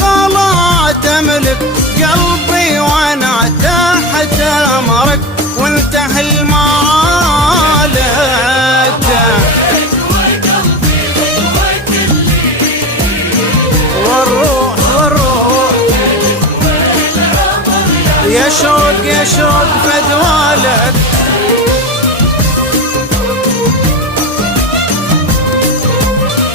غلا تملك قلبي وانا تحت امرك وانتهى المالك. والروح يا شوق فدوالك